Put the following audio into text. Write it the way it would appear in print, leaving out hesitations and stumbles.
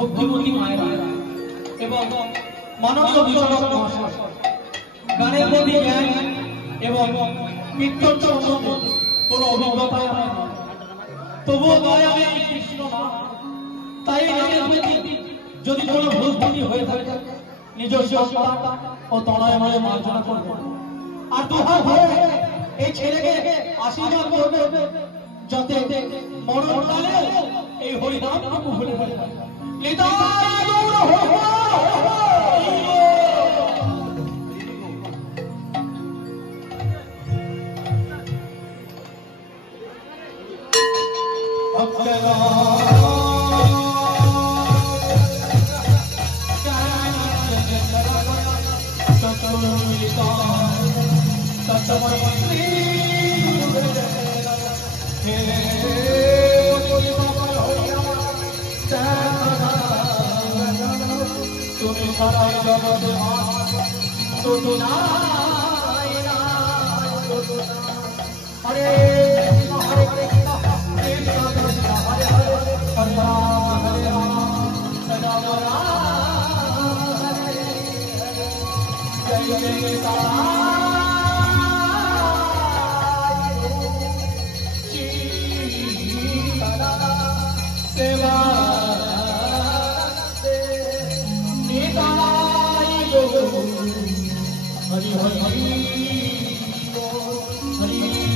ভক্তিমতী মায়েরা এবং মাননীয় বিচারক মহাশয় গানের প্রতি জ্ঞান এবং কীর্তন সম্বন্ধে কোনো অভিজ্ঞতা তবুও গায়ে আমি কৃষ্ণ না তাই গানের প্রতি যদি কোনো ভুল ত্রুটি হয়ে থাকে নিজস্ব সত্তা ও তলায় মলে মার্জনা করবে আর দুহাত ধরে এই ছেলেকে আশীর্বাদ করবে যাতে মরণকালে এই হরিনামটুকু ভুলে পড়ে নিতাই গৌর हरि हरि हरि